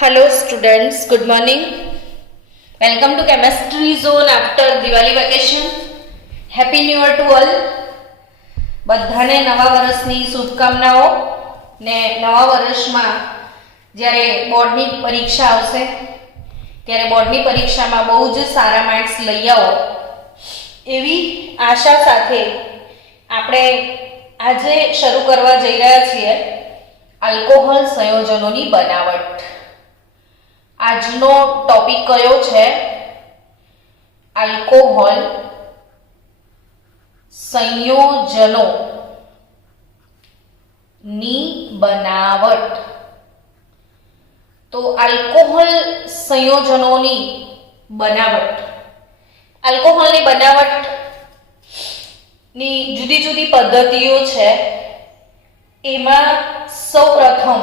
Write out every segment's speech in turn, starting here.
Hello students, good morning. Welcome to Chemistry Zone after Diwali vacation. Happy New Year to all. બધાને નવા વર્ષની શુભકામનાઓ ને નવા વર્ષમાં જ્યારે બોર્ડની પરીક્ષા આવશે ત્યારે બોર્ડની પરીક્ષામાં બહુ જ સારા માર્ક્સ લઈ આવો એવી આશા સાથે આપણે આજે શરૂ કરવા જઈ રહ્યા છીએ આલ્કોહોલ સંયોજનોની બનાવટ. આજનો ટોપિક કયો છે? આલ્કોહોલ સંયોજનો ની બનાવટ. તો આલ્કોહોલ સંયોજનોની બનાવટ, આલ્કોહોલની બનાવટ ની જુદી જુદી પદ્ધતિઓ છે. એમાં સૌપ્રથમ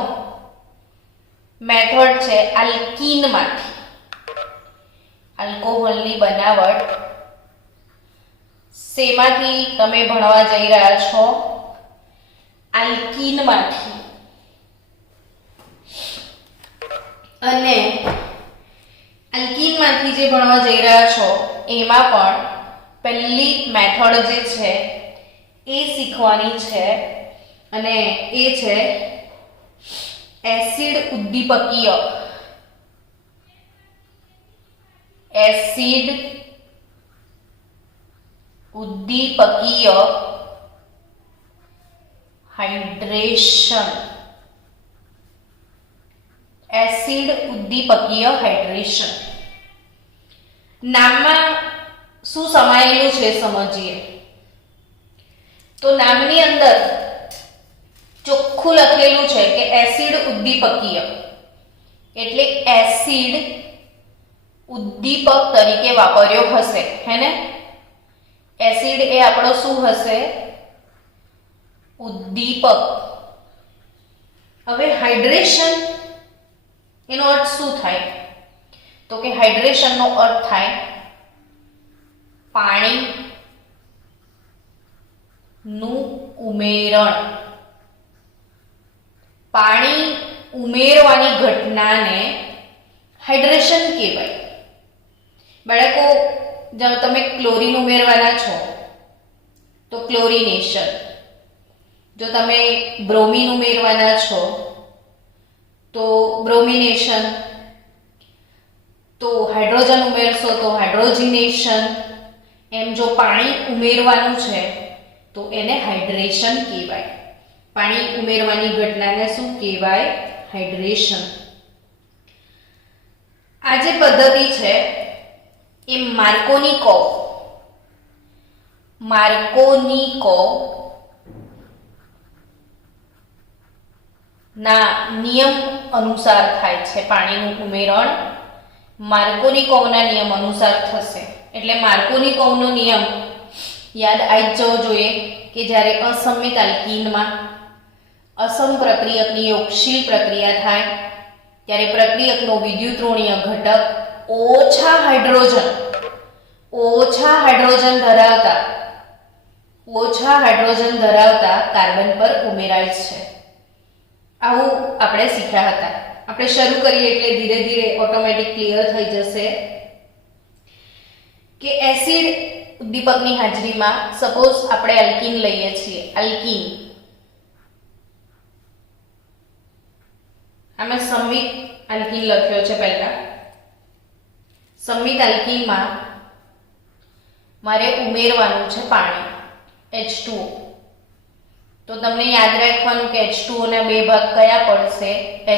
મેથડ છે આલ્કીનમાંથી. આલ્કોહોલની બનાવટ શેમાંથી તમે ભણવા જઈ રહ્યા છો? આલ્કીનમાંથી. અને આલ્કીનમાંથી જે ભણવા જઈ રહ્યા છો એમાં પણ પહેલી મેથડ જે છે એ શીખવાની છે અને એ છે એસિડ ઉદ્દીપકીય. એસિડ ઉદ્દીપકીય હાઇડ્રેશન. એસિડ ઉદ્દીપકીય હાઇડ્રેશન. નામમાં શું સમાયેલું છે સમજીએ. તો નામની અંદર ચોખ્ખું લખેલું છે કે એસિડ ઉદ્દીપકીય, એટલે એસિડ ઉદ્દીપક તરીકે વાપર્યો હશે, હે ને? એસિડ એ આપણો શું હશે? ઉદ્દીપક. હવે હાઇડ્રેશન એનો અર્થ શું થાય? તો કે હાઇડ્રેશન નો અર્થ થાય પાણી નું ઉમેરણ. પાણી ઉમેરવાની ઘટનાને હાઇડ્રેશન કહેવાય. બાળકો, જો તમે ક્લોરીન ઉમેરવાના છો તો ક્લોરિનેશન. જો તમે બ્રોમીન ઉમેરવાના છો તો બ્રોમિનેશન. તો હાઇડ્રોજન ઉમેરશો તો હાઇડ્રોજિનેશન. એમ જો પાણી ઉમેરવાનું છે તો એને હાઇડ્રેશન કહેવાય. પાણી ઉમેરવાની ઘટનાને શું કહેવાય? હાઇડ્રેશન. આ જે પદ્ધતિ છે એ માર્કોનિકોવ ના નિયમ અનુસાર થાય છે. પાણીનું ઉમેરણ માર્કોનિકોવના નિયમ અનુસાર થશે. એટલે માર્કોનિકોવનો નિયમ યાદ આવી જ જવો જોઈએ કે જ્યારે અસંમિત આલ્કીનમાં અસમ પ્રક્રિયકની યોગશીલ પ્રક્રિયા થાય ત્યારે પ્રક્રિયકનો વિદ્યુતઋણીય ઘટક ઓછા હાઇડ્રોજન ધરાવતા કાર્બન પર ઉમેરાય છે. આવું આપણે શીખ્યા હતા. આપણે શરૂ કરીએ એટલે ધીરે ધીરે ઓટોમેટિક ક્લિયર થઈ જશે કે એસિડ ઉદ્દીપકની હાજરીમાં સપોઝ આપણે આલ્કીન લઈએ છીએ. આલ્કીન આમાં સંમિત આલ્કીન લખ્યો છે. પહેલા સંમિત આલ્કીનમાં મારે ઉમેરવાનું છે પાણી, H2O. તો તમને યાદ રાખવાનું કે H2O ના બે ભાગ કયા પડશે? H+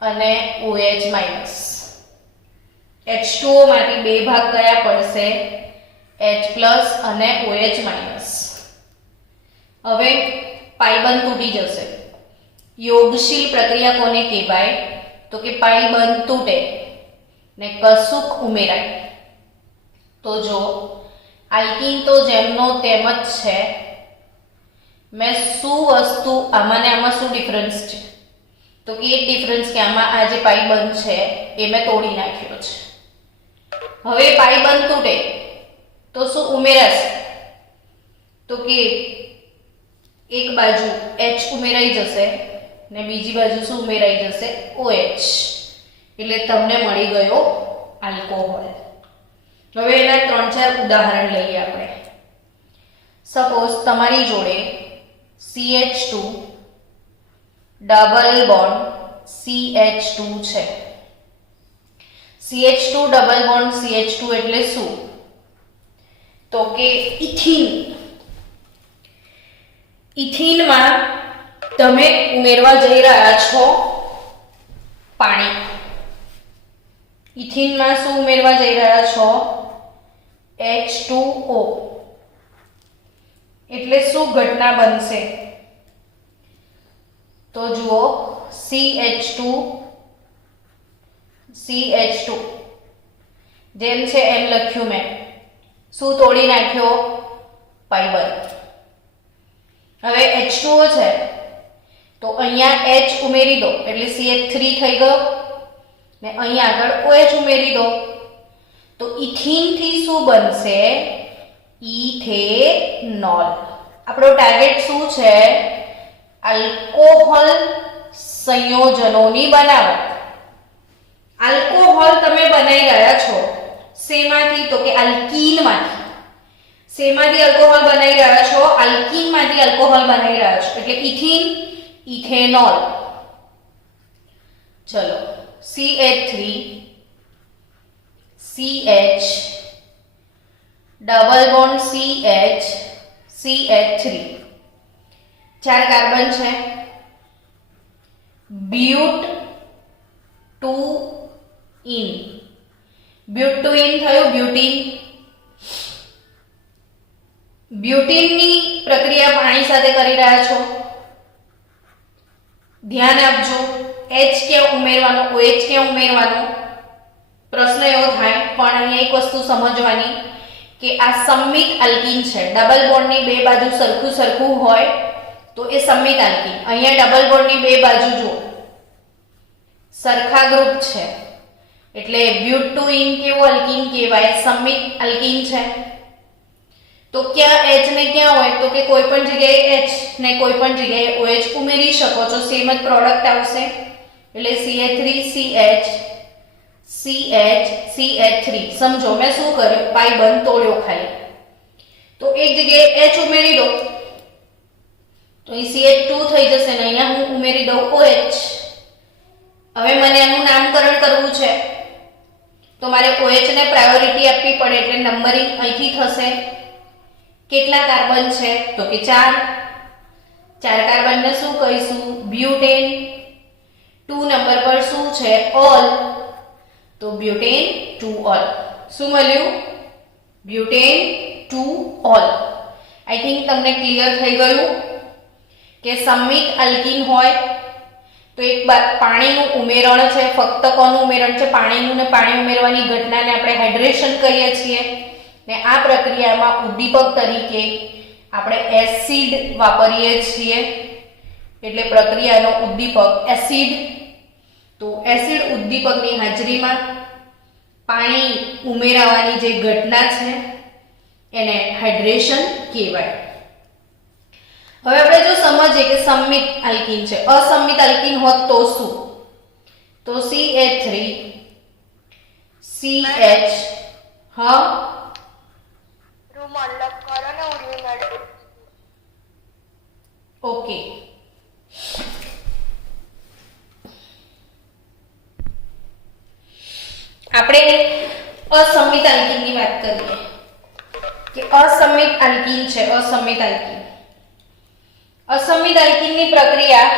અને OH-. H2O માંથી બે ભાગ કયા પડશે? H+ અને OH-. હવે પાઇબંધ તૂટી જશે. યોગશીલ પ્રક્રિયા કોને કહેવાય? તો કે પાઇબંધ તૂટે ને કશુંક ઉમેરાય. તો જો આલ્કીન તો જેમનો તેમ જ છે. મેં શું વસ્તુ આમાં શું ડિફરન્સ છે? તો કે એક ડિફરન્સ કે આમાં આ જે પાઇબંધ છે એ મેં તોડી નાખ્યો છે. હવે પાઇબંધ તૂટે તો શું ઉમેરાશે? તો કે એક બાજુ H ઉમેરાઈ જશે ને બીજી બાજુ શું ઉમેરાઈ જશે OH, એટલે તમને મળી ગયો આલ્કોહોલ. હવે એના 3-4 ઉદાહરણ લઈએ આપણે. સપોઝ તમારી જોડે CH2 ડબલ બોન્ડ CH2 છે. CH2 ડબલ બોન્ડ CH2 એટલે શું? તો કે ઇથિન. ઇથિનમાં તમે ઉમેરવા જઈ રહ્યા છો પાણી. ઇથિનમાં શું ઉમેરવા જઈ રહ્યા છો? H2O. એટલે શું ઘટના બનશે? તો જુઓ CH2 જેમ છે એમ લખ્યું મેં. શું તોડી નાખ્યો? ફાઈબર. હવે H2O છે તો અહીંયા H ઉમેરી દો એટલે CH3 થઈ ગયો ને અહીંયા આગળ OH ઉમેરી દો તો ઇથિન થી શું બનશે? ઇથેનોલ. આપણો ટાર્ગેટ શું છે? આલ્કોહોલ સંયોજનોની બનાવટ. આલ્કોહોલ તમે બનાવી રહ્યા છો શેમાંથી? તો કે આલ્કીનમાંથી. શેમાંથી આલ્કોહોલ બનાવી રહ્યા છો? આલ્કીનમાંથી આલ્કોહોલ બનાવી રહ્યા છો એટલે ઇથિન, ઇથેનોલ. ચલો CH3 CH double bond CH CH3 4 carbon છે. બ્યુટ-ટુ-ઇન. બ્યુટ-ટુ-ઇન થયું બ્યુટીન. બ્યુટીનની પ્રક્રિયા પાણી સાથે કરી રહ્યા છો. ધ્યાન આપજો, H ક્યાં ઉમેરવાનો, OH ક્યાં ઉમેરવાનો? પ્રશ્ન એવો થાય. પણ અહીંયા એક વસ્તુ સમજવાની કે આ સંમિત આલ્કીન છે. ડબલ બોન્ડની બે બાજુ સરખું સરખું હોય તો એ સંમિત આલ્કીન. અહીંયા ડબલ બોન્ડની બે બાજુ જુઓ સરખા ગ્રુપ છે એટલે બ્યુટ-ટુ-ઇન કેવું આલ્કીન કહેવાય? સંમિત આલ્કીન છે. તો ક્યાં H ને ક્યાં હોય? તો કે કોઈ પણ જગ્યાએ H ને કોઈ પણ જગ્યાએ OH ઉમેરી શકો છો, સેમ જ પ્રોડક્ટ આવશે. એટલે CH3CH CH CH3. સમજો મેં શું કર્યું? પાઈ બંધ તોડ્યો ખાલી. તો એક જગ્યાએ H ઉમેરી દો તો અહીં CH2 થઈ જશે ને અહીંયા હું ઉમેરી દઉં OH. હવે મને એનું નામકરણ કરવું છે તો મારે OH ને પ્રાયોરિટી આપવી પડે એટલે નંબરિંગ અહીંથી થશે. કેટલા કાર્બન છે? તો કે 4. 4 કાર્બનને શું કહીશું? બ્યુટેન. 2 નંબર પર શું છે? ઓલ. તો બ્યુટેન ટુ ઓલ. શું મળ્યું? Butane to all. I think તમને ક્લિયર થઈ ગયું કે સંમિત આલ્કીન હોય તો એક પાણીનું ઉમેરણ છે. ફક્ત કોનું ઉમેરણ છે? પાણીનું. ને પાણી ઉમેરવાની ઘટનાને આપણે હાઇડ્રેશન કહીએ છીએ. ને આ પ્રક્રિયામાં ઉદ્દીપક તરીકે આપણે એસિડ વાપરીએ છીએ એટલે પ્રક્રિયાનો ઉદ્દીપક એસિડ. તો એસિડ ઉદ્દીપકની હાજરીમાં પાણી ઉમેરાવાની જે ઘટના છે એને હાઇડ્રેશન કહેવાય. હવે આપણે જો સમજીએ કે સંમિત આલ્કીન છે. અસંમિત આલ્કીન હોત તો શું? તો CH3 CH હા ઓકે. આપણે અસંમિત આલ્કીનની વાત કરીએ કે અસંમિત આલ્કીન છે. અસંમિત આલ્કીન. અસંમિત આલ્કીનની પ્રક્રિયા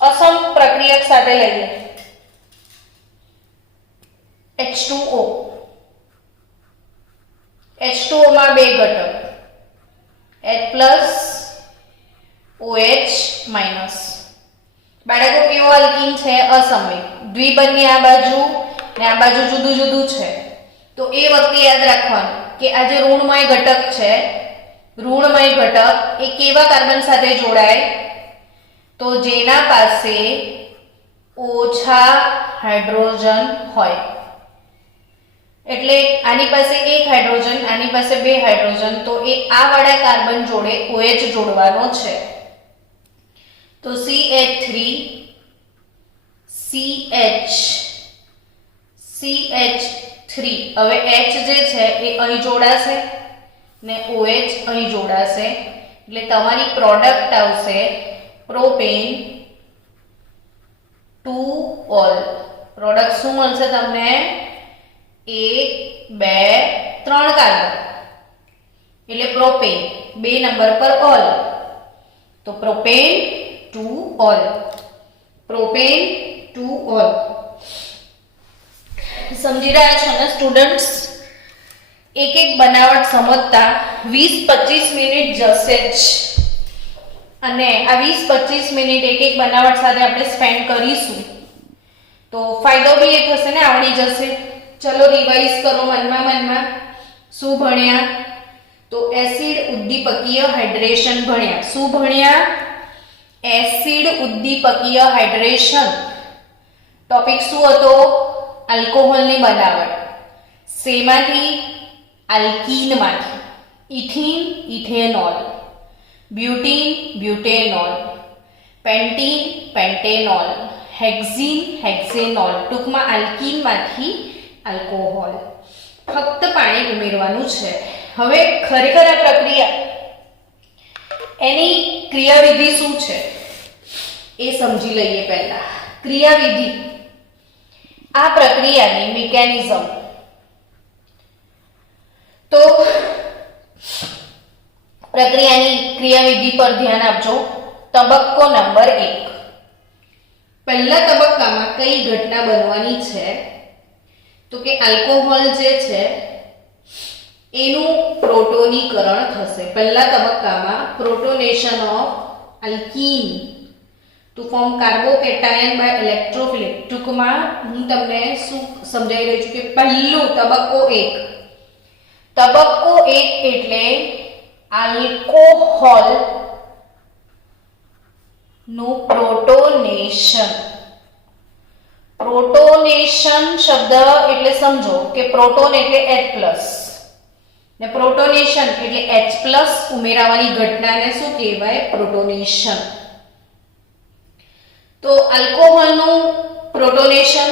અસમ પ્રક્રિયક સાથે લઈએ. H2O. H2O માં બે ઘટક H+ OH-. બાળકો કેવો આલ્કીન છે? અસંમિત. દ્વિબંધની આ બાજુ ને આ બાજુ જુદું જુદું છે તો એ વખતે યાદ રાખવાનું કે આ જે ઋણમય ઘટક છે, ઋણમય ઘટક એ કેવા કાર્બન સાથે જોડાય? તો જેના પાસે ઓછા હાઇડ્રોજન હોય. એટલે આની પાસે 1 હાઇડ્રોજન, આની પાસે 2 હાઇડ્રોજન, તો એ આ વાળા કાર્બન જોડે OH જોડવાનો છે. તો CH3 CH3 હવે H જે છે એ અહીં જોડાશે ને OH અહીં જોડાશે એટલે તમારી પ્રોડક્ટ આવશે પ્રોપેન 2 ઓલ. પ્રોડક્ટ શું મળશે તમને? 1 2 3 કાર્બન એટલે પ્રોપેન 2 નંબર પર ઓલ, તો પ્રોપેન 2 ઓલ. Propane 2 all. સમજી રહ્યા છો ને સ્ટુડન્ટ્સ? એક એક બનાવટ સમજતા 20-25 મિનિટ જશે જ, અને આ 20-25 મિનિટ એક એક બનાવટ સાથે આપણે સ્પેન્ડ કરીશું તો ફાયદો બી એ થશે ને, આવડી જશે. ચલો રિવાઇઝ કરો મનમાં. શું ભણ્યા? તો એસિડ ઉદ્દીપકીય હાઇડ્રેશન ભણ્યા. શું ભણ્યા? એસિડ ઉદ્દીપકીય હાઇડ્રેશન. ટોપિક શું હતો? આલ્કોહોલની બનાવટ. શેમાંથી? આલ્કીનમાંથી. Ethene ethanol, butene butanol, pentene pentanol, hexene hexanol. ટૂંકમાં આલ્કીનમાંથી આલ્કોહોલ. ફક્ત પાણી ઉમેરવાનું છે. હવે ખરેખર આ પ્રક્રિયા, એની ક્રિયાવિધિ શું છે એ સમજી લઈએ પહેલા. ક્રિયાવિધિ, આ પ્રક્રિયાની મિકેનિઝમ. તો પ્રક્રિયાની ક્રિયાવિધિ પર ધ્યાન આપજો. તબક્કો નંબર 1. પહેલા તબક્કામાં કઈ ઘટના બનવાની છે? તો કે આલ્કોહોલ જે છે એનું પ્રોટોનીકરણ થશે. પહેલા તબક્કામાં protonation of alkene to form carbocation by electrophilic. ટૂંકમાં હું તમને શું સમજાવી રહી છું કે પહેલું તબક્કો 1. તબક્કો 1 એટલે આલ્કોહોલ નું પ્રોટોનેશન. પ્રોટોનેશન શબ્દ એટલે સમજો કે પ્રોટોન એટલે H+ ને પ્રોટોનેશન એટલે H+ ઉમેરાવાની ઘટનાને શું કહેવાય? પ્રોટોનેશન. તો આલ્કોહોલનું પ્રોટોનેશન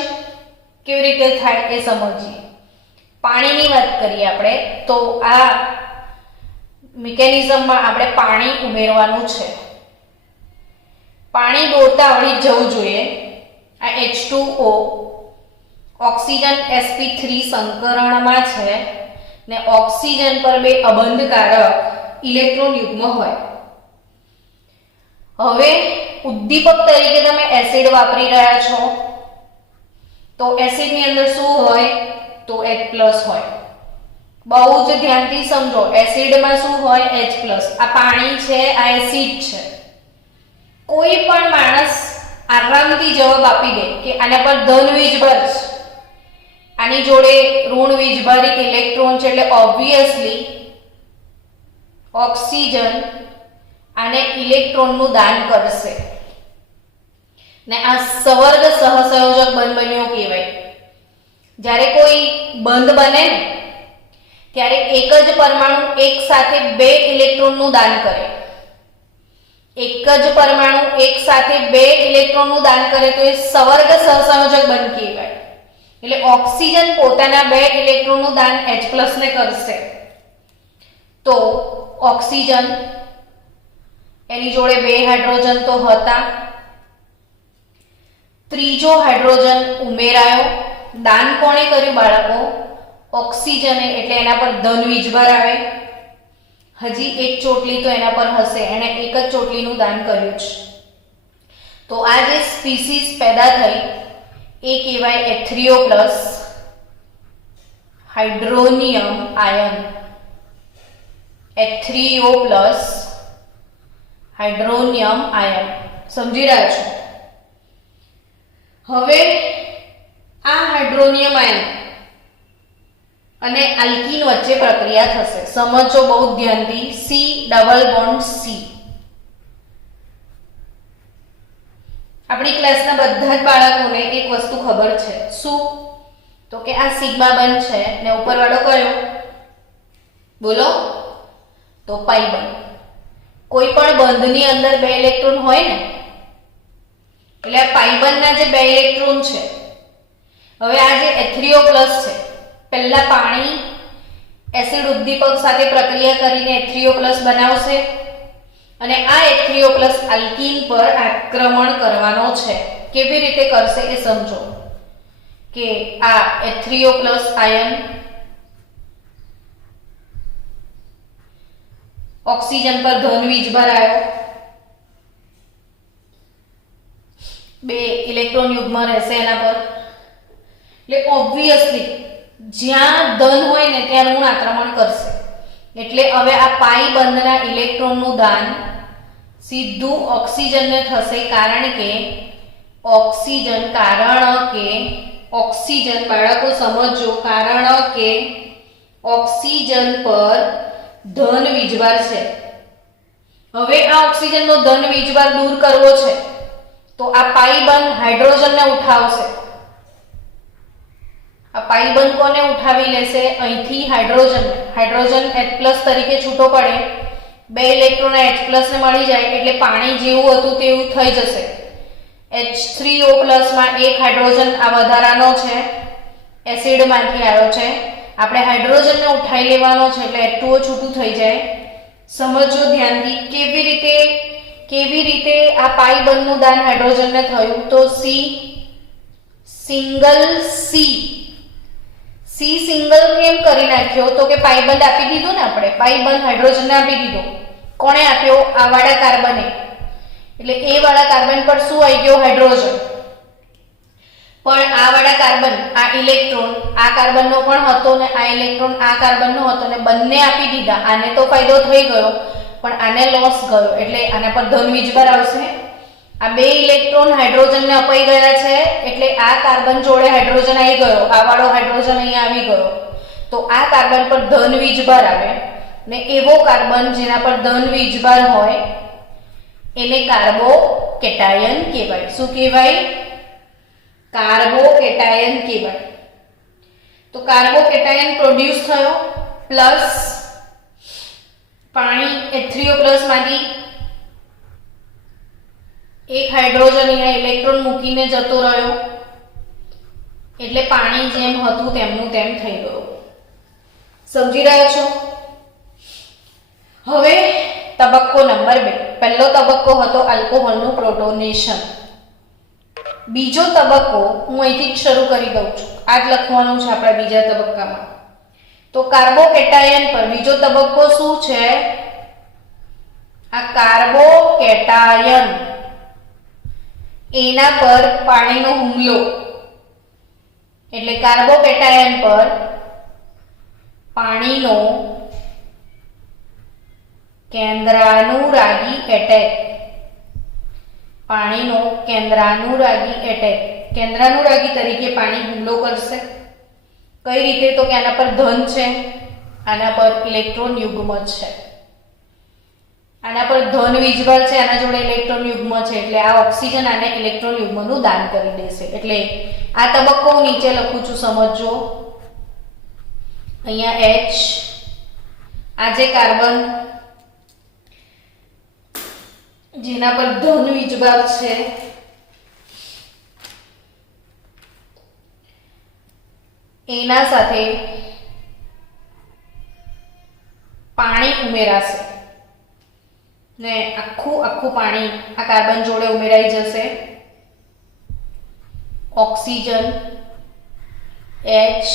કેવી રીતે થાય એ સમજીએ. પાણીની વાત કરીએ આપણે તો આ મિકેનિઝમમાં આપણે પાણી ઉમેરવાનું છે. પાણી દોરતા આવડી જવું જોઈએ. આ H2O ઓક્સિજન sp3 સંકરણમાં છે ને ઓક્સિજન પર 2 અબંધકારક ઇલેક્ટ્રોન યુગ્મ હોય. હવે ઉદ્દીપક તરીકે તમે એસિડ વાપરી રહ્યા છો તો એસિડની અંદર શું હોય? તો H+ હોય. બહુ જ ધ્યાનથી સમજો. એસિડમાં શું હોય? H+. આ પાણી છે, આ એસિડ છે. કોઈ પણ માણસ આરામથી જવાબ આપી દે કે આના પર ધન વીજભાર છે, આની જોડે ઋણ વીજભારિત ઇલેક્ટ્રોન છે, એટલે ઓબ્વિયસલી ઓક્સિજન આને ઇલેક્ટ્રોનનું દાન કરશે ને આ સવર્ગ સહસંયોજક બંધ બન્યો કહેવાય. જ્યારે કોઈ બંધ બને ને ત્યારે એક જ પરમાણુ એક સાથે 2 ઇલેક્ટ્રોનનું દાન કરે. એક જ પરમાણુ એક સાથે 2 ઇલેક્ટ્રોનનું દાન કરે તો એ સવર્ગ સહસંયોજક બંધ કહેવાય. એટલે ઓક્સિજન પોતાના 2 ઇલેક્ટ્રોનનું દાન H+ ને કરશે તો ઓક્સિજન એની જોડે 2 હાઇડ્રોજન તો હતા, ત્રીજો હાઇડ્રોજન ઉમેરાયો. દાન કોણે કર્યું બાળકો? ઓક્સિજને. એટલે એના પર ધન વીજભાર આવે. હજી એક ચોટલી તો એના પર હશે, એને એક જ ચોટલીનું દાન કર્યું છે. તો આ જે સ્પીસીસ પેદા થઈ એ કહેવાય H3O+ hydronium ion. H3O+ hydronium ion. સમજી રહ્યા છો? હવે આ હાઇડ્રોનિયમ આયન અને આલ્કીન વચ્ચે પ્રક્રિયા થશે. સમજો બહુ ધ્યાનથી. C double bond C. આપણી ક્લાસના બધા જ બાળકોને એક વસ્તુ ખબર છે. શું? તો કે આ સિગ્મા બંધ છે ને ઉપરવાળો કયો? બોલો? તો પાઈ બંધ. કોઈ પણ બંધની અંદર 2 ઇલેક્ટ્રોન હોય ને એટલે આ પાઈ બંધના જે 2 ઇલેક્ટ્રોન છે, હવે આ જે H3O+ છે, પહેલા પાણી એસિડ ઉદ્દીપક સાથે પ્રક્રિયા કરીને H3O+ બનાવશે અને આ H3O+ આલ્કીન પર આક્રમણ કરવાનો છે. કેવી રીતે કરશે એ સમજો કે આ H3O+ આયન ઓક્સિજન પર ધન વીજભાર આવ્યો, 2 ઇલેક્ટ્રોન યુગ્મ રહેશે એના પર, એટલે ઓબ્વિયસલી જ્યાં ધન હોય ને ત્યાં ઋણ આક્રમણ કરશે. એટલે હવે આ પાઈ બંધના ઇલેક્ટ્રોનનું દાન સીધું ઓક્સિજનને થશે, કારણ કે ઓક્સિજન બાળકો સમજો, કારણ કે ઓક્સિજન પર ધન વીજભાર છે. હવે આ ઓક્સિજનનો ધન વીજભાર દૂર કરવો છે તો આ પાઈ બંધ હાઇડ્રોજનને ઉઠાવશે. આ પાઈ બંધ કોને ઉઠાવી લેશે? અહીંથી હાઇડ્રોજન H+ તરીકે છૂટો પડે, 2 ઇલેક્ટ્રોન H+ ને મળી જાય એટલે પાણી જેવું હતું તેવું થઈ જશે. H3O+ માં 1 હાઇડ્રોજન આ વધારાનો છે, એસિડમાંથી આવ્યો છે, આપણે હાઇડ્રોજનને ઉઠાઈ લેવાનો છે એટલે H2O છૂટું થઈ જાય. સમજો ધ્યાનથી કેવી રીતે આ પાઈ બંધનું દાન હાઇડ્રોજનને થયું. તો સિંગલ કેમ કરી નાખ્યો? તો કે પાઈ બંધ આપી દીધો ને, આપણે પાઈ બંધ હાઇડ્રોજનને આપી દીધો. કોણે આપ્યો? આ વાળા કાર્બને. એટલે એ વાળા કાર્બન પર શું આવી ગયો? હાઇડ્રોજન. પણ આ વાળા કાર્બન, આ ઇલેક્ટ્રોન આ કાર્બનનો પણ હતો ને આ ઇલેક્ટ્રોન આ કાર્બનનો હતો ને બંને આપી દીધા. આને તો ફાયદો થઈ ગયો પણ આને લોસ ગયો, એટલે આના પર ધન વીજભાર આવશે. આ 2 ઇલેક્ટ્રોન હાઇડ્રોજનને અપાઈ ગયા છે એટલે આ કાર્બન જોડે હાઇડ્રોજન આવી ગયો, આ વાળો હાઇડ્રોજન અહીંયા આવી ગયો, તો આ કાર્બન પર ધન વીજભાર આવે ને એવો કાર્બન જેના પર ધન વીજભાર હોય એને કાર્બોકેટાયન કહેવાય. શું કહેવાય? કાર્બોકેટાયન કહેવાય. તો કાર્બોકેટાયન પ્રોડ્યુસ થયો, પ્લસ પાણી H3O+ માંથી 1 હાઇડ્રોજન અહીંયા ઇલેક્ટ્રોન મૂકીને જતો રહ્યો એટલે પાણી જેમ હતું તેમનું તેમ થઈ ગયું. સમજી રહ્યા છો? હવે તબક્કો નંબર 2. પહેલો તબક્કો હતો આલ્કોહોલનું પ્રોટોનેશન. બીજો તબક્કો હું અહીંથી જ શરૂ કરી દઉં છું, આ જ લખવાનું છે આપણા બીજા તબક્કામાં. તો કાર્બોકેટાયન પર બીજો તબક્કો શું છે? આ કાર્બોકેટાયન એના પર પાણીનો હુમલો, એટલે કાર્બોકેટાયન પર પાણીનો કેન્દ્રાનુરાગી એટેક. કેન્દ્રાનુરાગી તરીકે પાણી હુમલો કરશે. કઈ રીતે? તો કે આના પર ધન છે, આના પર ઇલેક્ટ્રોન યુગ્મ છે, આના પર ધન વીજભાર છે, આના જોડે ઇલેક્ટ્રોન યુગ્મ છે, એટલે આ ઓક્સિજન આને ઇલેક્ટ્રોન યુગ્મનું દાન કરી દેશે. એટલે આ તબક્કો હું નીચે લખું છું, સમજો. અહીંયા H, આ જે કાર્બન જેના પર ધન વીજભાર છે એના સાથે પાણી ઉમેરાશે ને આખું પાણી આ કાર્બન જોડે ઉમેરાઈ જશે. ઓક્સિજન H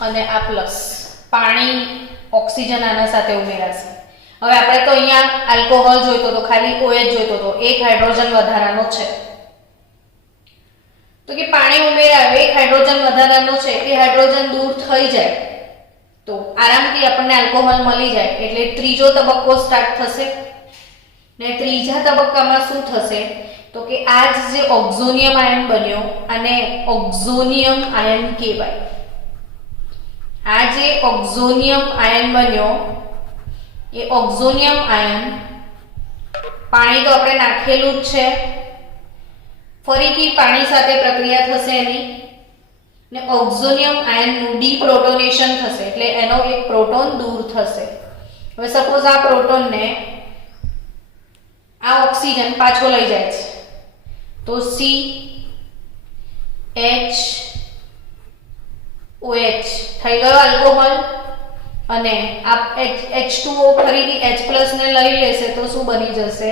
અને આ પ્લસ પાણી ઓક્સિજન આના સાથે ઉમેરાશે. હવે આપણે તો અહીંયા આલ્કોહોલ જોઈતો તો, ખાલી OH જોઈતો તો, 1 હાઇડ્રોજન વધારાનો છે. તો કે પાણી ઉમેરાયો, 1 હાઇડ્રોજન વધારાનો છે, એ હાઇડ્રોજન દૂર થઈ જાય તો આરામથી આપણને આલ્કોહોલ મળી જાય. એટલે ત્રીજો તબક્કો સ્ટાર્ટ થશે ને ત્રીજા તબક્કામાં શું થશે? તો કે આ જે ઓક્ઝોનિયમ આયન બન્યો આને ઓક્ઝોનિયમ આયન કહેવાય. આ જે ઓક્ઝોનિયમ આયન બન્યો એ ઓક્ઝોનિયમ આયન, પાણી તો આપણે નાખેલું જ છે, ફરીથી પાણી સાથે પ્રક્રિયા થશે એની ને ઓક્ઝોનિયમ આયનનું ડીપ્રોટોનેશન થશે, એટલે એનો એક પ્રોટોન દૂર થશે. હવે સપોઝ આ પ્રોટોનને આ ઓક્સિજન પાછો લઈ જાય છે તો CHOH થઈ ગયો આલ્કોહોલ, અને આ H2O ફરીથી H+ ને લઈ લેશે તો શું બની જશે?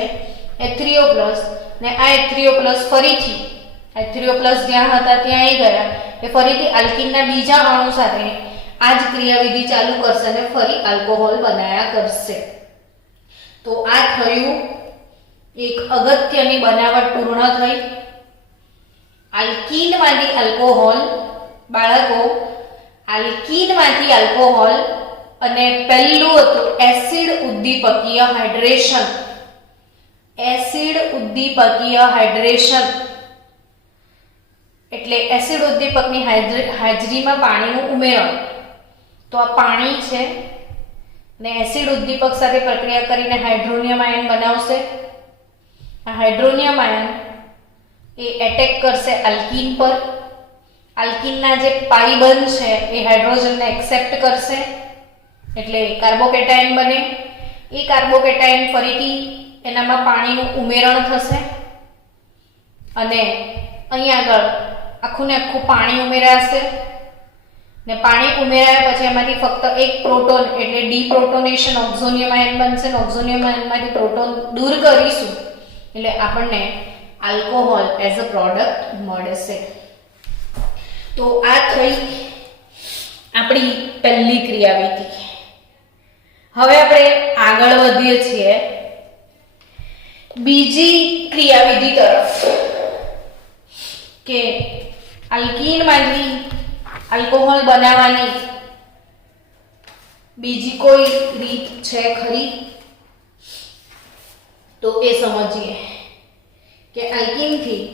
H3O+, ને આ H3O+ ફરીથી H3O+ જ્યાં હતા ત્યાં આવી ગયા, એ ફરીથી આલ્કીનના બીજા અણુ સાથે આ જ ક્રિયાવિધિ ચાલુ કરશે અને ફરી આલ્કોહોલ બનાયા કરશે. તો આ થયું એક અગત્યની બનાવટ પૂર્ણ થઈ. આલ્કીનમાંથી આલ્કોહોલ, બાળકો આલ્કીનમાંથી આલ્કોહોલ, અને પહેલું હતું એસિડ ઉદ્દીપકીય હાઇડ્રેશન. એસિડ ઉદ્દીપકીય હાઇડ્રેશન એટલે એસિડ ઉદ્દીપકની હાજરીમાં પાણીનું ઉમેરણ. તો આ પાણી છે ને એસિડ ઉદ્દીપક સાથે પ્રક્રિયા કરીને હાઇડ્રોનિયમ આયન બનાવશે. આ હાઇડ્રોનિયમ આયન એ એટેક કરશે આલ્કીન પર. આલ્કીનના જે પાઈ બંધ છે એ હાઇડ્રોજનને એક્સેપ્ટ કરશે એટલે કાર્બોકેટાયન બને. એ કાર્બોકેટાયન ફરીથી એનામાં પાણીનું ઉમેરણ થશે અને અહીં આગળ આખું ને આખું પાણી ઉમેરાશે, ને પાણી ઉમેરાયા પછી એમાંથી ફક્ત એક પ્રોટોન એટલે ડીપ્રોટોનેશન ઓક્ઝોનિયમ આયન બનશે, ને ઓક્ઝોનિયમ આયનમાંથી પ્રોટોન દૂર કરીશું એટલે આપણને આલ્કોહોલ એઝ અ પ્રોડક્ટ મળશે. તો આ થઈ આપણી પહેલી ક્રિયાવિધિ. હવે આપણે આગળ વધીએ છીએ બીજી ક્રિયાવિધિ તરફ કે આલ્કીનમાંથી આલ્કોહોલ બનાવવાની બીજી કોઈ રીત છે ખરી? તો એ સમજીએ કે આલ્કીનથી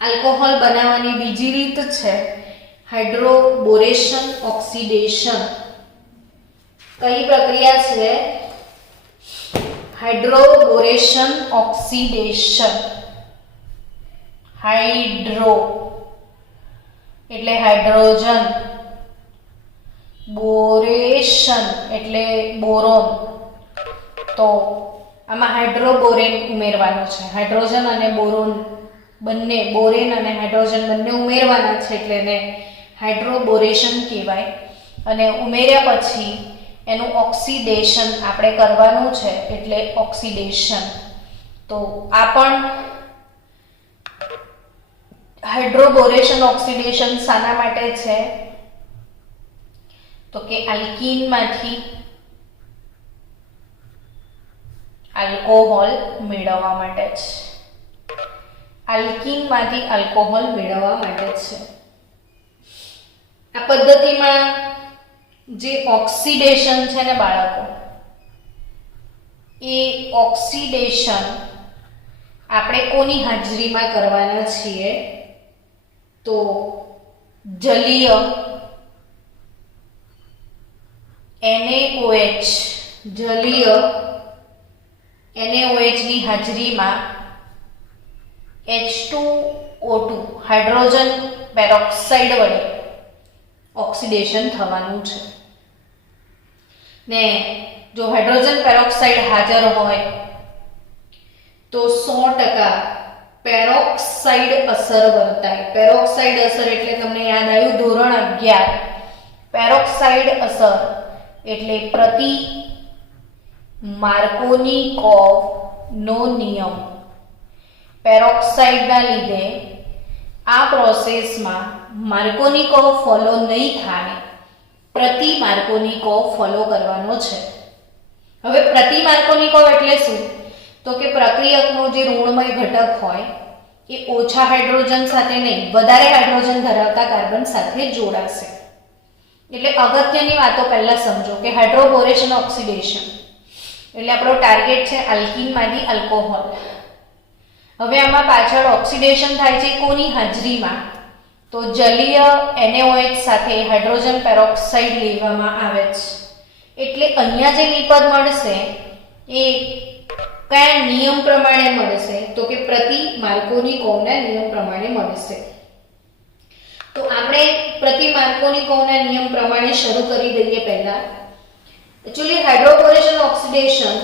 આલ્કોહોલ બનાવવાની બીજી રીત છે હાઇડ્રોબોરેશન ઓક્સિડેશન. કઈ પ્રક્રિયા છે? હાઇડ્રોબોરેશન ઓક્સિડેશન. હાઇડ્રો એટલે હાઇડ્રોજન, બોરેશન એટલે બોરોન. તો આમાં હાઇડ્રોબોરેન ઉમેરવાનો છે. હાઇડ્રોજન અને બોરોન બંને, બોરેન અને હાઇડ્રોજન બંને ઉમેરવાના છે એટલે એને હાઇડ્રોબોરેશન કહેવાય. અને ઉમેર્યા પછી એનું ઓક્સિડેશન આપણે કરવાનું છે એટલે ઓક્સિડેશન. તો આ પણ હાઇડ્રોબોરેશન ઓક્સિડેશન શાના માટે છે? તો કે આલ્કીનમાંથી આલ્કોહોલ મેળવવા માટે છે. આલ્કીનમાંથી આલ્કોહોલ મેળવવા માટે છે. આ પદ્ધતિમાં જે ઓક્સિડેશન છે ને બાળકો, એ ઓક્સિડેશન આપણે કોની હાજરીમાં કરવાના છીએ? તો જલીય NaOH, જલીય NaOH ની હાજરીમાં H2O2 હાઇડ્રોજન પેરોક્સાઇડ વડે ઓક્સિડેશન થવાનું છે. ને જો હાઇડ્રોજન પેરોક્સાઇડ હાજર હોય તો 100% પેરોક્સાઇડ અસર વર્તાય. પેરોક્સાઇડ અસર એટલે તમને યાદ આવ્યું ધોરણ 11, પેરોક્સાઇડ અસર એટલે પ્રતિ માર્કોનિકોવ નો નિયમ. પેરોક્સાઇડના લીધે આ પ્રોસેસમાં માર્કોનિકોવ ફોલો નહીં થાય, પ્રતિ માર્કોનિકોવ ફોલો કરવાનો છે. હવે પ્રતિ માર્કોનિકોવ એટલે શું? તો કે પ્રક્રિયકનો જે ઋણમય ઘટક હોય એ ઓછા હાઇડ્રોજન સાથે નહીં, વધારે હાઇડ્રોજન ધરાવતા કાર્બન સાથે જોડાશે. એટલે અગત્યની વાતો પહેલા સમજો કે હાઇડ્રોબોરેશન ઓક્સિડેશન એટલે આપણો ટાર્ગેટ છે આલ્કીનમાંથી આલ્કોહોલ. હવે આમાં પાછળ ઓક્સિડેશન થાય છે કોની હાજરીમાં? તો જલીય NaOH સાથે હાઇડ્રોજન પેરોક્સાઇડ લેવામાં આવે છે. એટલે અહીંયા જે નિપદ મળશે એ કયા નિયમ પ્રમાણે મળશે? તો કે પ્રતિ માર્કોનિકોવના નિયમ પ્રમાણે મળશે. તો આપણે પ્રતિ માર્કોનિકોવના નિયમ પ્રમાણે શરૂ કરી દઈએ. પહેલા એકચ્યુઅલી હાઇડ્રોબોરેશન ઓક્સિડેશન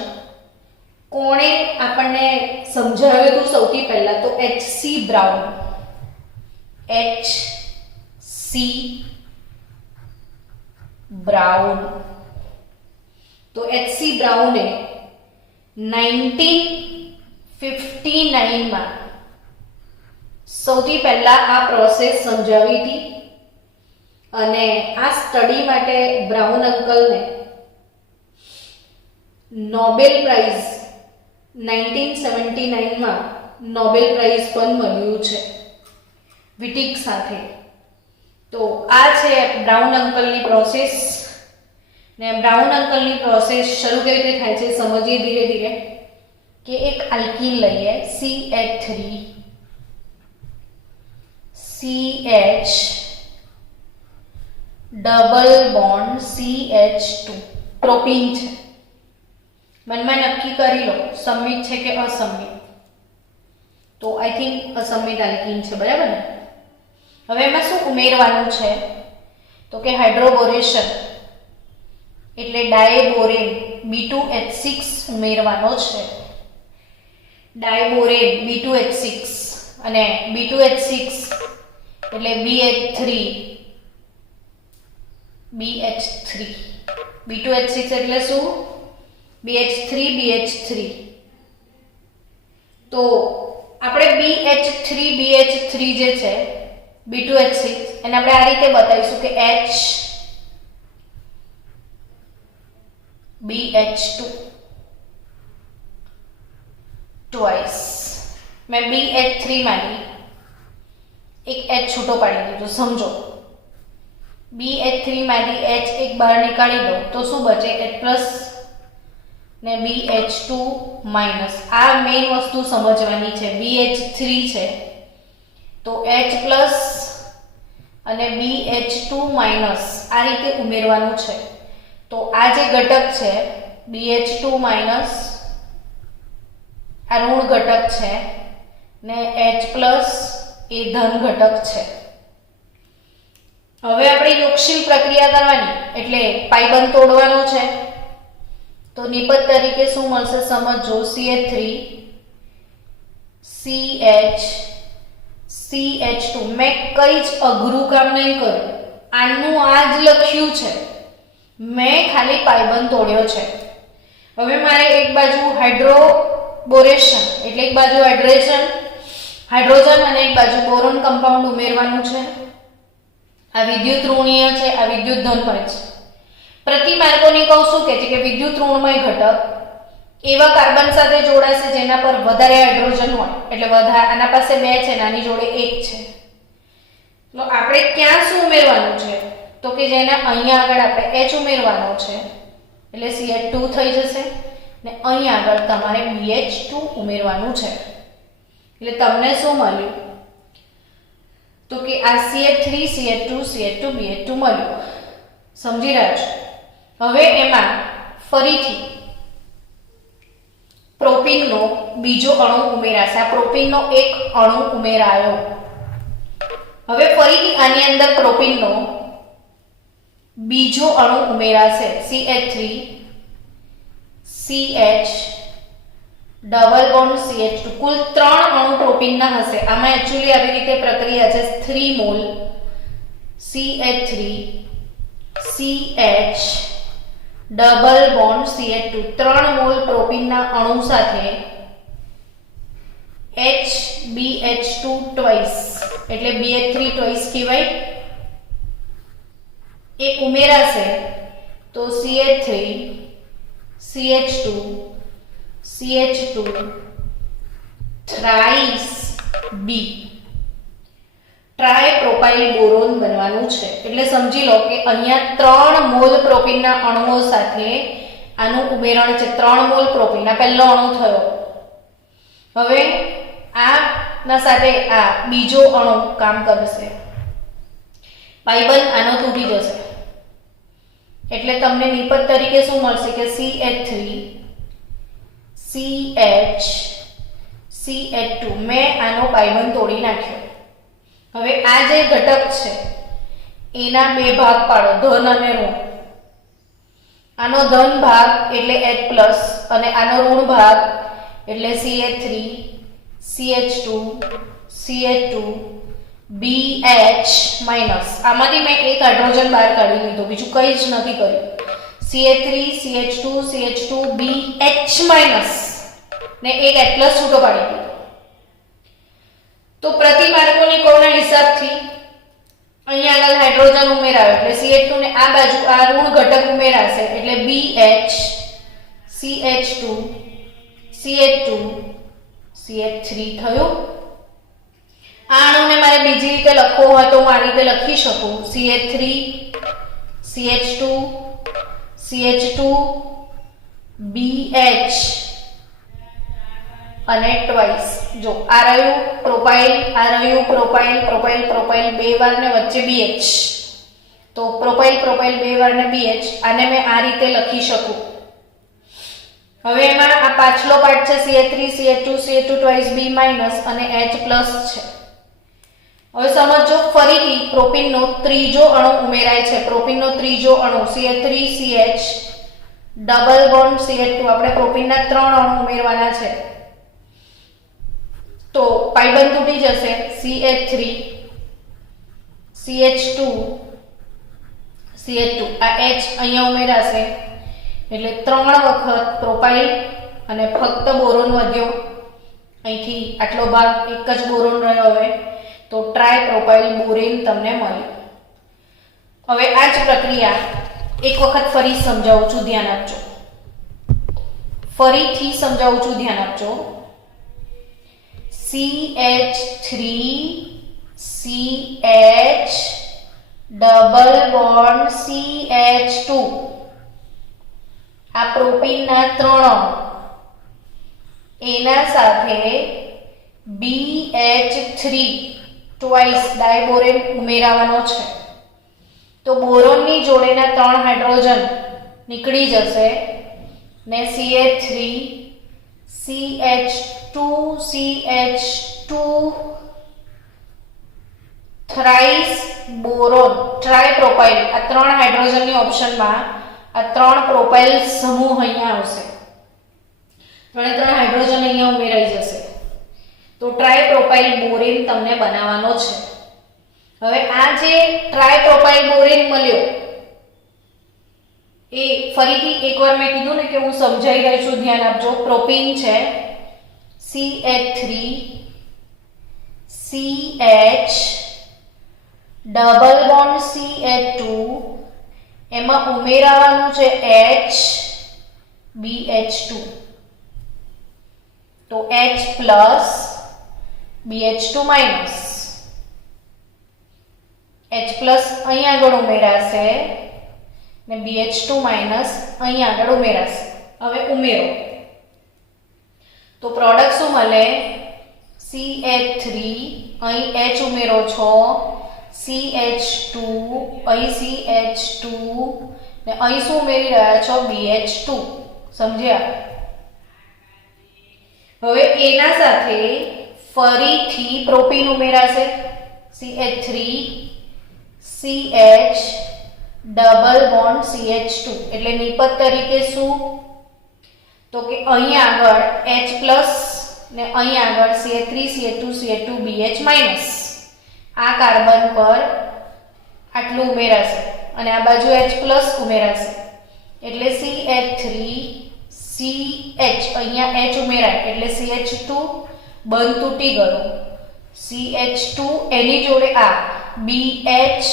કોણે આપણને સમજાવ્યું હતું સૌથી પહેલા? તો HC બ્રાઉન. HC brown. તો HC બ્રાઉને 1959 માં સૌથી પહેલા આ પ્રોસેસ સમજાવી હતી અને આ સ્ટડી માટે બ્રાઉન અંકલને નોબેલ પ્રાઇઝ 1979 માં નોબેલ પ્રાઇઝ પણ મળ્યું છે વિટિક સાથે. તો આ છે બ્રાઉન અંકલની પ્રોસેસ. ને બ્રાઉન અંકલની પ્રોસેસ શરૂ કેવી રીતે થાય છે સમજીએ ધીરે ધીરે. કે એક આલ્કીન લઈએ CH3 CH double bond CH2 propyne છે. મનમાં નક્કી કરી લો સંમિત છે કે અસંમિત. તો આઈ થિંક અસંમિત આલ્કીન છે, બરાબર ને? હવે એમાં શું ઉમેરવાનું છે? તો કે હાઇડ્રોબોરેશન એટલે ડાયબોરેન B2H6 ઉમેરવાનો છે. ડાયબોરેન B2H6 અને B2H6 એટલે BH3 B2H6 એટલે શું? BH3 તો આપણે BH3 જે છે B2H6 એને આપણે આ રીતે બતાવીશું કે H BH2 ટ્વાઇસ. મેં BH3 માંથી એક H છૂટો પાડી દીધો. સમજો BH3 માંથી H એક બહાર નીકાળી દો તો શું બચે? H પ્લસ ને BH2 માઇનસ. આ મેઇન વસ્તુ સમજવાની છે. BH3 છે તો H પ્લસ અને BH2 માઇનસ આ રીતે ઉમેરવાનું છે. તો આ જે ઘટક છે BH2 માઇનસ આ ઋણ ઘટક છે ને H પ્લસ એ ધન ઘટક છે. હવે આપણે યોગશીલ પ્રક્રિયા કરવાની એટલે પાઇબંધ તોડવાનો છે. તો નિપજ તરીકે શું મળશે સમજો. CH3 CH CH2. મેં કઈ જ અઘરું કામ નહીં કર્યું, આનું આ જ લખ્યું છે. મેં ખાલી પાઇબંધ તોડ્યો છે. હવે મારે એક બાજુ હાઇડ્રોબોરેશન એટલે એક બાજુ હાઇડ્રોજન અને એક બાજુ બોરોન કમ્પાઉન્ડ ઉમેરવાનું છે. આ વિદ્યુત ઋણીય છે, આ વિદ્યુત ધનમય છે. પ્રતિમાર્કોની કહું શું કહે છે કે વિદ્યુત ઋણમય ઘટક એવા કાર્બન સાથે જોડાશે જેના પર વધારે હાઇડ્રોજન હોય. એટલે આના પાસે 2 છે, નાની જોડે 1 છે. તો આપણે ક્યાં શું ઉમેરવાનું છે? તો કે જેના અહીંયા આગળ આપણે H ઉમેરવાનો છે એટલે CH2 થઈ જશે ને અહીંયા આગળ તમારે BH2 ઉમેરવાનું છે. એટલે તમને શું મળ્યું? તો કે આ CH3 CH2 CH2 BH2 મળ્યું. સમજી રહ્યા છો? હવે એમાં ફરીથી પ્રોપીનનો બીજો અણુ ઉમેરાશે. આ પ્રોપીનનો એક અણુ ઉમેરાયો. હવે ફરીથી આની અંદર પ્રોપીનનો બીજો અણુ ઉમેરાશે CH3 CH double bond CH2. કુલ 3 અણુ પ્રોપીનના હશે. આમાં એક્ચ્યુઅલી આવી રીતે પ્રક્રિયા છે 3 mole CH3 CH double bond CH2. 3 mole પ્રોપીનના અણુ સાથે HBH2 ટ્વાઇસ એટલે BH3 ટ્વાઇસ કહેવાય એ ઉમેરાશે. તો CH3 CH2 CH2 thrice B ટ્રાયપ્રોપાઇલ boron બનવાનું છે. એટલે સમજી લો કે અહીંયા 3 મોલ પ્રોપીનના અણુઓ સાથે આનું ઉમેરણ છે. 3 મોલ પ્રોપીન આ પહેલો અણુ થયો. હવે આના સાથે આ બીજો અણુ કામ કરશે. પાઇબંધ આનો તૂટી જશે એટલે તમને નિપજ તરીકે શું મળશે કે CH3 CH CH2. મેં આનો પાઇબંધ તોડી નાખ્યો. હવે આ જે ઘટક છે એના 2 ભાગ પાડો, ધન અને ઋણ. આનો ધન ભાગ એટલે H+ અને આનો ઋણ ભાગ એટલે CH3 CH2 CH2 BH minus. આમાંથી મેં એક હાઇડ્રોજન બહાર કાઢી લીધો, બીજું કંઈ જ નથી કર્યું. CH3 CH2 CH2 BH minus ને એક H+ છૂટો પાડી દીધો. તો પ્રતિ માર્કોની કોના હિસાબથી અહીંયા આગળ હાઇડ્રોજન ઉમેરાયો એટલે CH2 ને આ બાજુ આ ઋણ ઘટક ઉમેરાશે એટલે BH CH2 CH2 CH3 થયું. આ અણુને મારે બીજી રીતે લખવો હોય તો હું આ રીતે લખી શકું CH3 CH2 CH2 BH અને ટ્વાઇસ. જો આ રહ્યું પ્રોપાઇલ, આ રહ્યું પ્રોપાઇલ પ્રોપાઇલ પ્રોપાઇલ બે વાર ને વચ્ચે BH. તો પ્રોપાઇલ પ્રોપાઇલ બે વાર ને BH. આને મેં આ રીતે લખી શકું. હવે એમાં આ પાછલો પાર્ટ છે CH3 CH2 CH2 twice B minus અને H પ્લસ છે. હવે સમજો ફરીથી પ્રોપીનનો ત્રીજો અણુ ઉમેરાય છે. પ્રોપીનનો ત્રીજો અણુ CH3 CH double bond CH2. આપણે પ્રોપીનના 3 અણુ ઉમેરવાના છે. તો પાઇબંધ તૂટી જશે. CH3 CH2 CH2 આ H અહીંયા ઉમેરાશે એટલે 3 વખત પ્રોપાઇલ અને ફક્ત બોરોન વધ્યો. અહીંથી આટલો ભાગ એક જ બોરોન રહ્યો. હવે તો ટ્રાય પ્રોપાઇલ બોરેન તમને મળ્યું. હવે આ જ પ્રક્રિયા એક વખત ફરી સમજાવું છું, ધ્યાન આપજો. ફરીથી સમજાવું છું, ધ્યાન આપજો. CH3 CH double bond CH2 આ પ્રોપીનના 3 અણુ એના સાથે BH3 ટ્વાઇસ ડાયબોરેન ઉમેરવાનો છે. તો બોરોનની જોડેના 3 હાઇડ્રોજન નીકળી જશે ને CH3 CH2 CH2 thrice boron ટ્રાયપ્રોપાઇલ. આ 3 હાઇડ્રોજનની ઓપ્શનમાં આ 3 પ્રોપાઇલ સમૂહ અહીંયા આવશે. 3 હાઇડ્રોજન અહીંયા ઉમેરાઈ જશે. તો ટ્રાયપ્રોપાઇલ બોરેન તમને બનાવવાનો છે. હવે આ જે ટ્રાયપ્રોપાઇલ બોરેન મળ્યો એ ફરીથી એકવાર મેં કીધું ને કે હું સમજાઈ રહી છું, ધ્યાન આપજો. પ્રોપીન છે CH3 CH double bond CH2 એમાં ઉમેરવાનું છે H BH2. તો H plus BH2 minus. H plus અહીંયા આગળ ઉમેરાશે ને BH2 માઈનસ અહીંયા આગળ ઉમેરાશે. હવે ઉમેરો તો પ્રોડક્ટ શું મળે? CH3 અહીં H ઉમેરો છો, CH2 અહીં CH2 ને અહીં શું ઉમેરી રહ્યા છો? BH2. સમજ્યા? હવે એના સાથે ફરીથી પ્રોપીન ઉમેરાશે CH3 CH double bond CH2 એટલે નિપજ તરીકે શું? તો કે અહીં આગળ H પ્લસ ને અહીં આગળ CH3 CH2 CH2 BH minus. આ કાર્બન પર આટલું ઉમેરાશે અને આ બાજુ H પ્લસ ઉમેરાશે એટલે CH3 CH અહીંયા H ઉમેરાય એટલે CH2 બંધ તૂટી ગયો. CH2 એની જોડે આ BH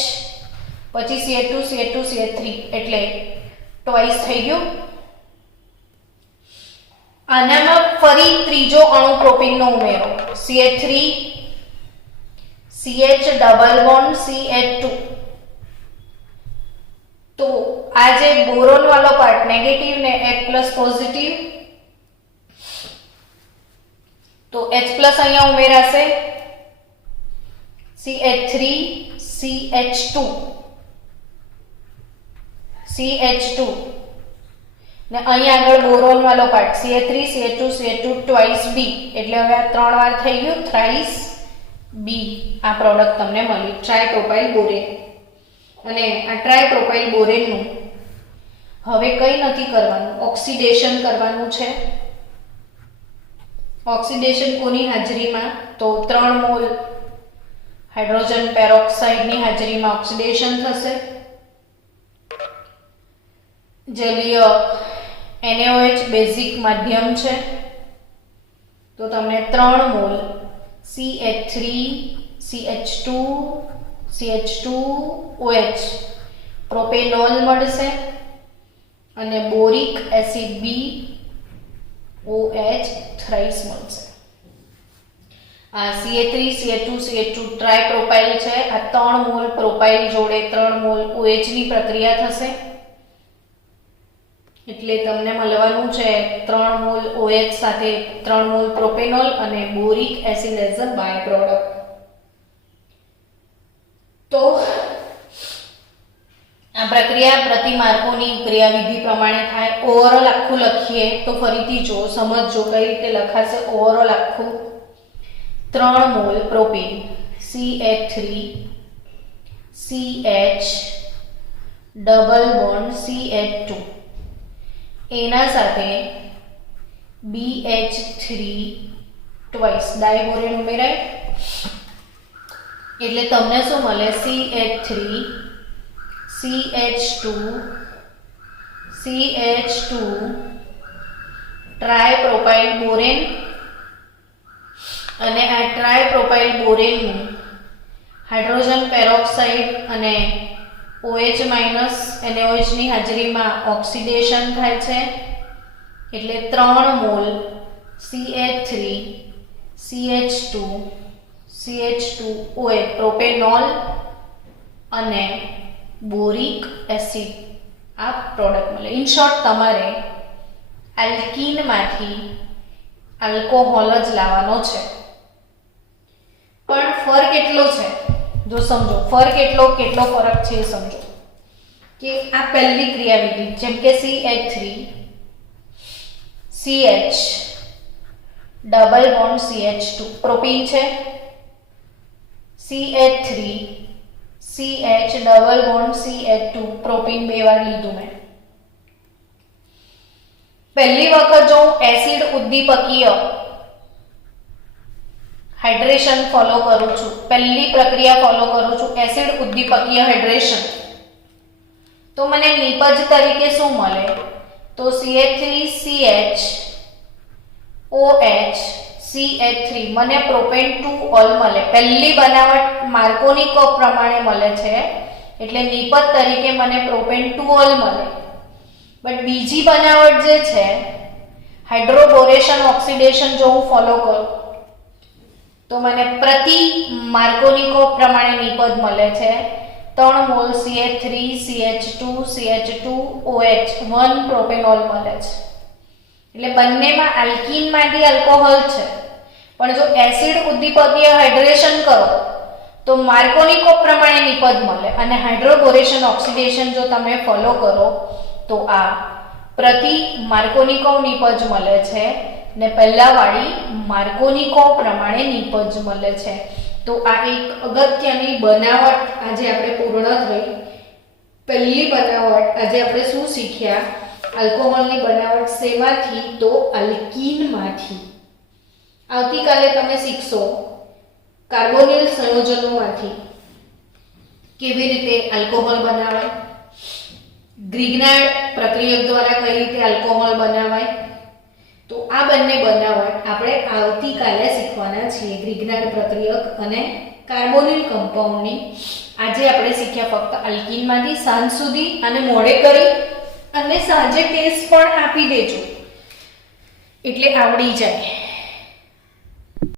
પછી CH2 CH2 CH3 એટલે ટ્વાઇસ થઈ ગયું. આનામાં ફરી ત્રીજો અણુ પ્રોપીનનો ઉમેરો CH3 CH double bond CH2. તો આ જે બોરોન વાળો પાર્ટ નેગેટિવ ને H+ પોઝિટિવ, તો H+ અહીંયા ઉમેરાશે CH3 CH2 CH2 ને અહીંયા આગળ બોરોન વાળો part CH3 CH2 CH2 twice B એટલે હવે આ 3 વાર થઈ ગયું થ્રાઇસ B. આ પ્રોડક્ટ તમને મળી ટ્રાયપ્રોપાઇલ બોરેન. અને આ ટ્રાયપ્રોપાઇલ બોરેનનું હવે કંઈ નથી કરવાનું, ઓક્સિડેશન કરવાનું છે. ઓક્સિડેશન કોની હાજરીમાં? તો 3 મોલ હાઇડ્રોજન પેરોક્સાઇડની હાજરીમાં ઓક્સિડેશન થશે. જલીય NaOH બેઝિક માધ્યમ છે, તો તમને 3 મોલ CH3 CH2OH પ્રોપેનોલ મળશે અને બોરિક એસિડ BOH થ્રાઇસ મળશે. આ CH3 ટ્રાય પ્રોપાઇલ છે. આ 3 મોલ પ્રોપાઇલ જોડે 3 મોલ OH ની પ્રક્રિયા થશે એટલે તમને મળવાનું છે 3 મોલ OH સાથે 3 મોલ પ્રોપેનોલ અને boric acid as a by product. તો આ પ્રક્રિયા પ્રતિ માર્કોની ક્રિયાવિધિ પ્રમાણે થાય. ઓવરઓલ આખું લખીએ તો ફરીથી જો સમજજો કઈ રીતે લખાશે. ઓવરઓલ આખું 3 mall propane CH3 CH double bond CH2 એના સાથે BH3 ટ્વાઇસ ડાયબોરેન ઉમેરાય એટલે તમને શું મળે? CH3 CH2 ટ્રાયપ્રોપાઇલ બોરેન અને આ ટ્રાયપ્રોપાઇલ બોરેનનું હાઇડ્રોજન પેરોક્સાઇડ અને OH માઇનસ NaOH ની હાજરીમાં ઓક્સિડેશન થાય છે એટલે 3 મોલ CH3 CH2OH પ્રોપેનોલ અને બોરિક એસિડ આ પ્રોડક્ટ મળે. ઇન શોર્ટ તમારે આલ્કીનમાંથી આલ્કોહોલ જ લાવવાનો છે. પણ ફરક એટલો છે, જો સમજો ફરક કેટલો ફરક છે એ સમજો કે આ પહેલી ક્રિયાવિધિ જેમ કે CH3 CH double bond CH2 propyne છે, CH3 CH double bond CH2 propyne 2 વાર લીધું મેં. પહેલી વખત જો એસિડ ઉદ્દીપકીય હાઇડ્રેશન ફોલો કરું છું, પહેલી પ્રક્રિયા ફોલો કરું છું એસિડ ઉદ્દીપકીય હાઇડ્રેશન, તો મને નિપજ તરીકે શું મળે? તો CH3CH OH CH3 મને પ્રોપેન 2 ઓલ મળે. પહેલી બનાવટ માર્કોનિકોવ પ્રમાણે મળે છે એટલે નિપજ તરીકે મને પ્રોપેન 2 ઓલ મળે. બટ બીજી બનાવટ જે છે હાઇડ્રોબોરેશન ઓક્સિડેશન જો હું ફોલો કરું તો મને પ્રતિ માર્કોનિકોવ પ્રમાણે નિપજ મળે છે 3 મોલ CH3 CH2OH 1 પ્રોપેનોલ મળે છે. એટલે બંનેમાં આલ્કીનમાંથી આલ્કોહોલ છે, પણ જો એસિડ ઉદ્દીપકીય હાઇડ્રેશન કરો તો માર્કોનિકોવ પ્રમાણે નિપજ મળે અને હાઇડ્રોબોરેશન ઓક્સિડેશન જો તમે ફોલો કરો તો આ પ્રતિ માર્કોનિકોવ નિપજ મળે છે ને પહેલાવાળી માર્કોનિકોવ પ્રમાણે નિપજ મળે છે. તો આ એક અગત્યની બનાવટ આજે આપણે પૂર્ણ થઈ. પહેલી બનાવટ આજે આપણે શું શીખ્યા? આલ્કોહોલની બનાવટ શેમાંથી? તો આલ્કીનમાંથી. આવતીકાલે તમે શીખશો કાર્બોનિલ સંયોજનોમાંથી કેવી રીતે આલ્કોહોલ બનાવાય, ગ્રિગ્નાર્ડ પ્રક્રિયક દ્વારા કઈ રીતે આલ્કોહોલ બનાવાય. તો આ બંને બનાવટ આપણે આવતીકાલે શીખવાના છીએ, ગ્રિગ્નાર્ડ પ્રક્રિયક અને કાર્બોનિલ કમ્પાઉન્ડની. આજે આપણે શીખ્યા ફક્ત આલ્કીનમાંથી. સાંજ સુધી અને મોડે કરી અને સાંજે ટેસ્ટ પણ આપી દેજો એટલે આવડી જાય.